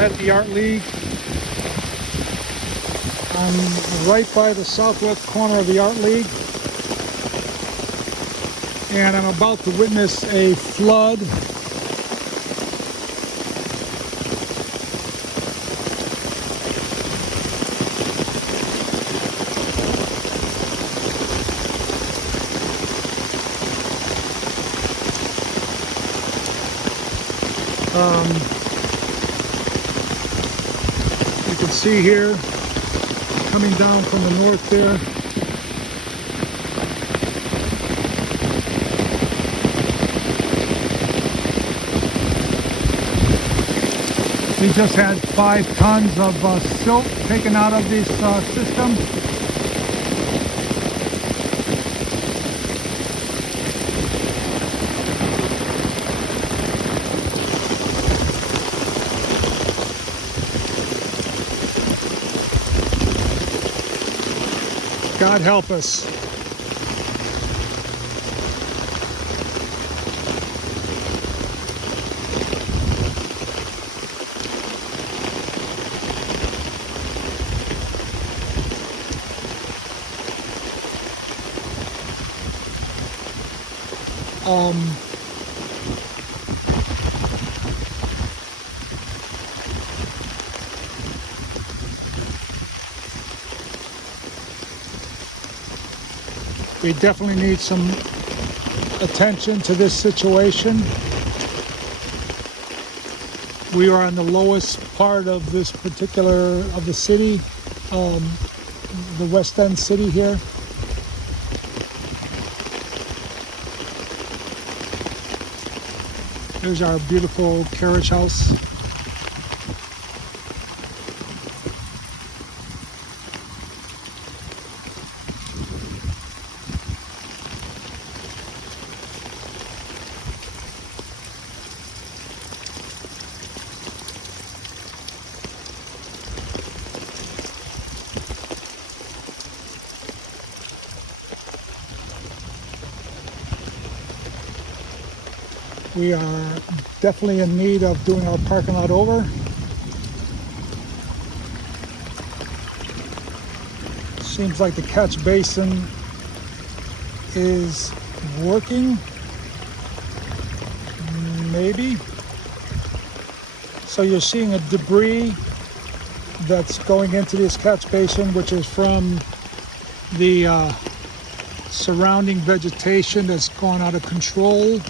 I'm at the Art League. I'm right by the southwest corner of the Art League, and I'm about to witness a flood. You can see here, coming down from the north there, we just had 5 tons of silt taken out of this system. God help us. We definitely need some attention to this situation. We are on the lowest part of this particular of the city, the West End city here. Here's our beautiful carriage house. We are definitely in need of doing our parking lot over. Seems like the catch basin is working, maybe. So you're seeing a debris that's going into this catch basin, which is from the surrounding vegetation that's gone out of control.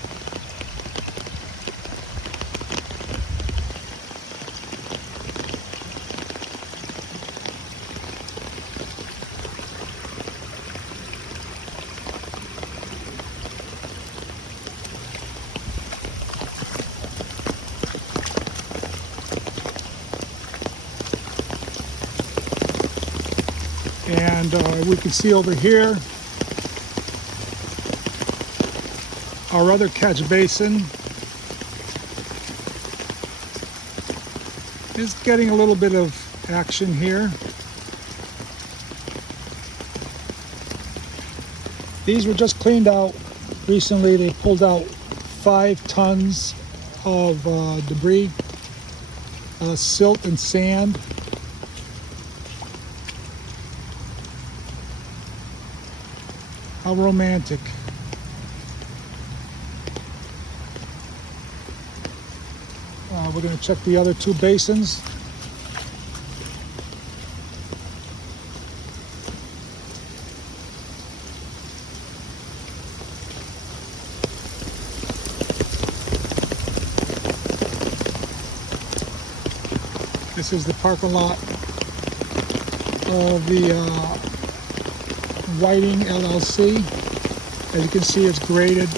And we can see over here our other catch basin is getting a little bit of action here. These were just cleaned out recently. They pulled out 5 tons of debris, silt and sand. How romantic. We're going to check the other 2 basins. This is the parking lot of the Whiting LLC. As you can see, it's graded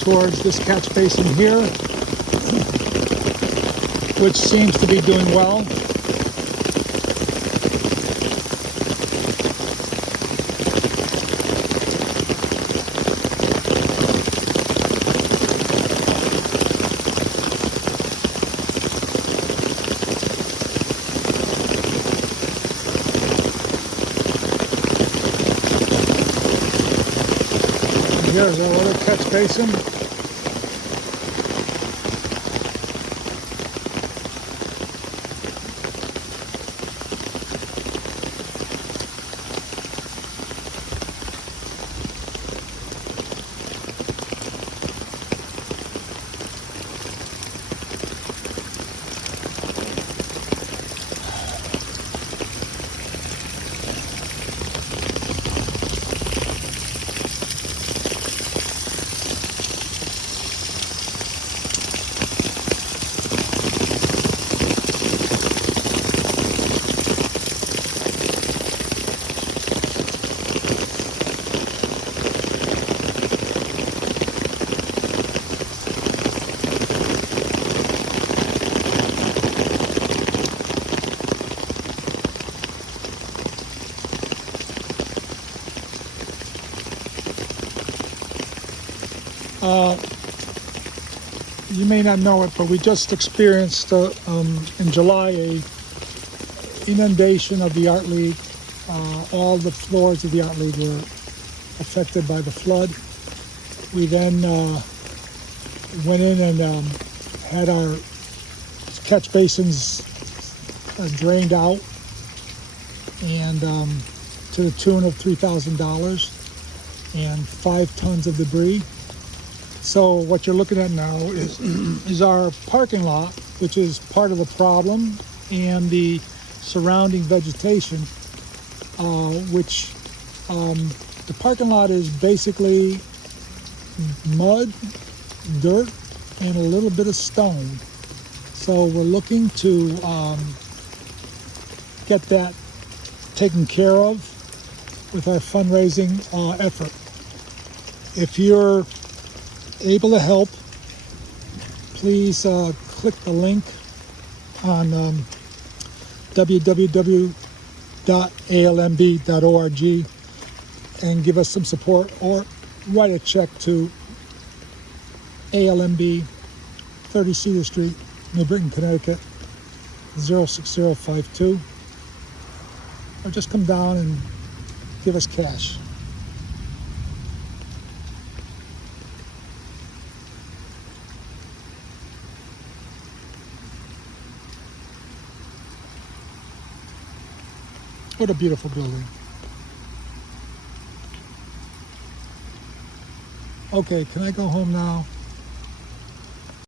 towards this catch basin here, which seems to be doing well. Here's our other catch basin. You may not know it, but we just experienced in July a inundation of the Art League. All the floors of the Art League were affected by the flood. We then went in and had our catch basins drained out, and to the tune of $3,000 and 5 tons of debris. So what you're looking at now is our parking lot, which is part of the problem, and the surrounding vegetation, which the parking lot is basically mud, dirt, and a little bit of stone. So we're looking to get that taken care of with our fundraising effort. If you're able to help, please click the link on www.almb.org and give us some support, or write a check to ALMB, 30 Cedar Street, New Britain, Connecticut, 06052, or just come down and give us cash. What a beautiful building. Okay, can I go home now?